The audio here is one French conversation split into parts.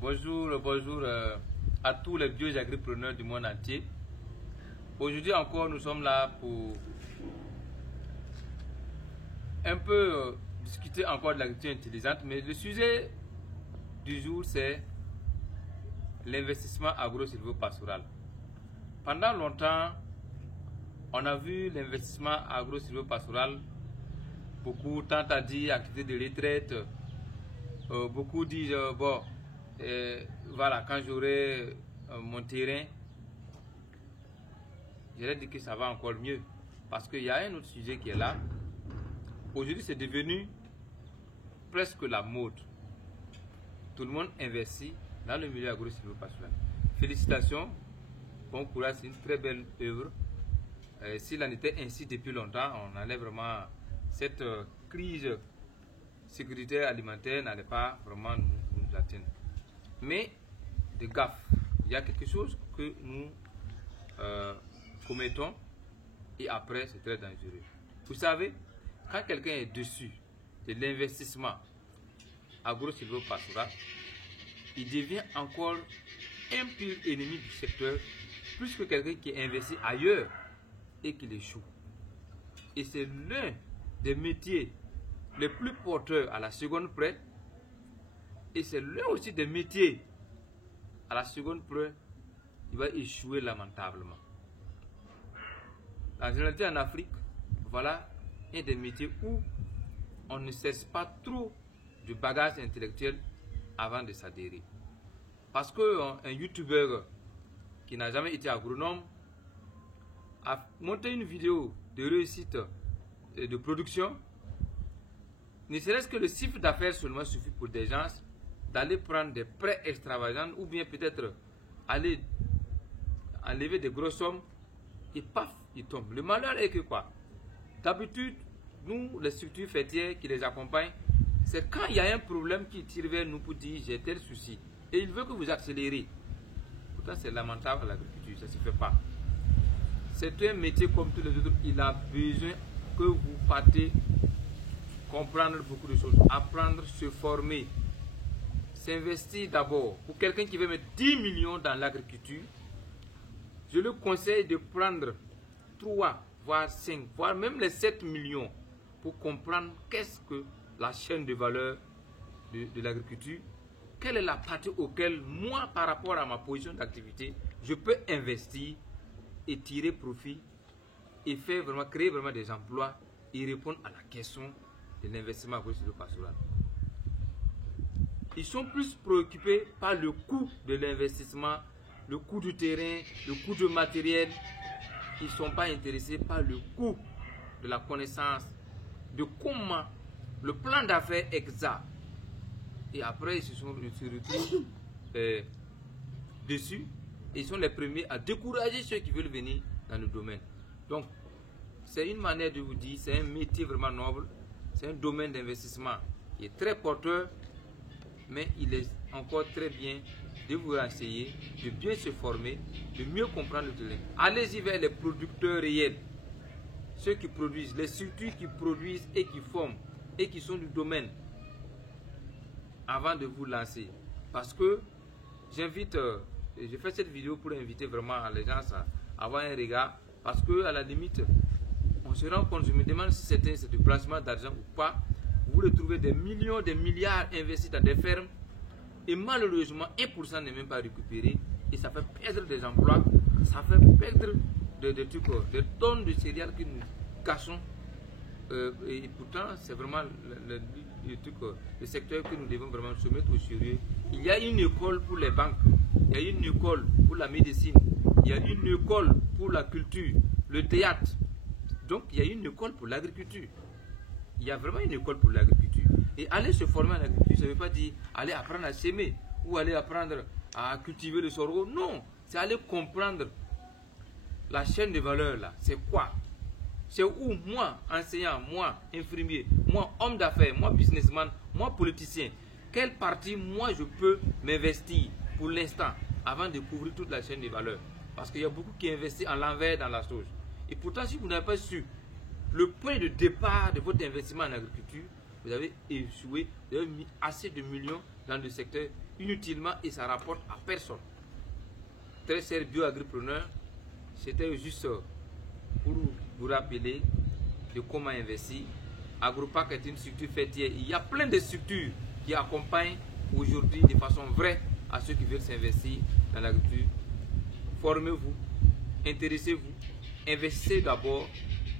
Bonjour, bonjour à tous les vieux agripreneurs du monde entier. Aujourd'hui encore, nous sommes là pour un peu discuter encore de l'agriculture intelligente, mais le sujet du jour, c'est l'investissement agro-silvopastoral. Pendant longtemps, on a vu l'investissement agro-silvopastoral, beaucoup tant à dire activité de retraite, beaucoup disent bon, voilà, quand j'aurai mon terrain, j'allais dire que ça va encore mieux. Parce qu'il y a un autre sujet qui est là. Aujourd'hui, c'est devenu presque la mode. Tout le monde investit dans le milieu agro-silvopastoral. Félicitations, bon courage, c'est une très belle œuvre. S'il en était ainsi depuis longtemps, on allait vraiment, cette crise sécuritaire alimentaire n'allait pas vraiment nous atteindre. Mais de gaffe, il y a quelque chose que nous commettons et après c'est très dangereux. Vous savez, quand quelqu'un est dessus de l'investissement agro-silvopastoral, il devient encore un pire ennemi du secteur plus que quelqu'un qui investit ailleurs et qui échoue. Et c'est l'un des métiers les plus porteurs à la seconde près. Et c'est l'un aussi des métiers à la seconde près, il va échouer lamentablement. La généralité en Afrique, voilà un des métiers où on ne cesse pas trop de bagage intellectuel avant de s'adhérer. Parce qu'un youtubeur qui n'a jamais été agronome a monté une vidéo de réussite de production. Ne serait-ce que le chiffre d'affaires seulement suffit pour des gens d'aller prendre des prêts extravagants ou bien peut-être aller enlever des grosses sommes et paf, ils tombent. Le malheur est que quoi? D'habitude, nous, les structures fêtières qui les accompagnent, c'est quand il y a un problème qui tire vers nous pour dire j'ai tel souci et il veut que vous accélérez. Pourtant, c'est lamentable à l'agriculture, ça ne se fait pas. C'est un métier comme tous les autres, il a besoin que vous partez comprendre beaucoup de choses, apprendre, se former. S'investir d'abord. Pour quelqu'un qui veut mettre 10 millions dans l'agriculture, je le conseille de prendre 3, voire 5, voire même les 7 millions pour comprendre qu'est-ce que la chaîne de valeur de l'agriculture, quelle est la partie auquel moi, par rapport à ma position d'activité, je peux investir et tirer profit et faire vraiment, créer vraiment des emplois et répondre à la question de l'investissement agro-silvopastoral. Ils sont plus préoccupés par le coût de l'investissement, le coût du terrain, le coût du matériel. Ils ne sont pas intéressés par le coût de la connaissance, de comment le plan d'affaires exact. Et après, ils se retrouvent dessus. Et ils sont les premiers à décourager ceux qui veulent venir dans le domaine. Donc, c'est une manière de vous dire, c'est un métier vraiment noble. C'est un domaine d'investissement qui est très porteur. Mais il est encore très bien de vous renseigner, de bien se former, de mieux comprendre le terrain. Allez-y vers les producteurs réels, ceux qui produisent, les structures qui produisent et qui forment et qui sont du domaine avant de vous lancer. Parce que j'invite, je fais cette vidéo pour inviter vraiment les gens à avoir un regard. Parce que à la limite, on se rend compte, je me demande si c'est du blanchiment d'argent ou pas. Vous retrouvez des millions, des milliards investis dans des fermes et malheureusement 1% n'est même pas récupéré et ça fait perdre des emplois, ça fait perdre des tonnes de céréales que nous cachons et pourtant c'est vraiment le secteur que nous devons vraiment se mettre au sérieux. Il y a une école pour les banques, il y a une école pour la médecine, il y a une école pour la culture, le théâtre, donc il y a une école pour l'agriculture. Il y a vraiment une école pour l'agriculture. Et aller se former en agriculture, ça ne veut pas dire aller apprendre à s'aimer ou aller apprendre à cultiver le sorgho. Non, c'est aller comprendre la chaîne de valeur là. C'est quoi? C'est où moi, enseignant, moi, infirmier, moi, homme d'affaires, moi, businessman, moi, politicien, quelle partie moi je peux m'investir pour l'instant avant de couvrir toute la chaîne de valeur? Parce qu'il y a beaucoup qui investissent en l'envers dans la chose. Et pourtant, si vous n'avez pas su le point de départ de votre investissement en agriculture, vous avez échoué, vous avez mis assez de millions dans le secteur inutilement et ça rapporte à personne. Très chers bio-agripreneurs, c'était juste pour vous rappeler de comment investir. Agropac est une structure fêtière. Il y a plein de structures qui accompagnent aujourd'hui de façon vraie à ceux qui veulent s'investir dans l'agriculture. Formez-vous, intéressez-vous, investissez d'abord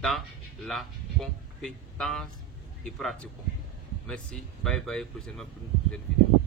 dans la compétence et pratiquons. Merci, bye bye, prochainement pour une prochaine vidéo.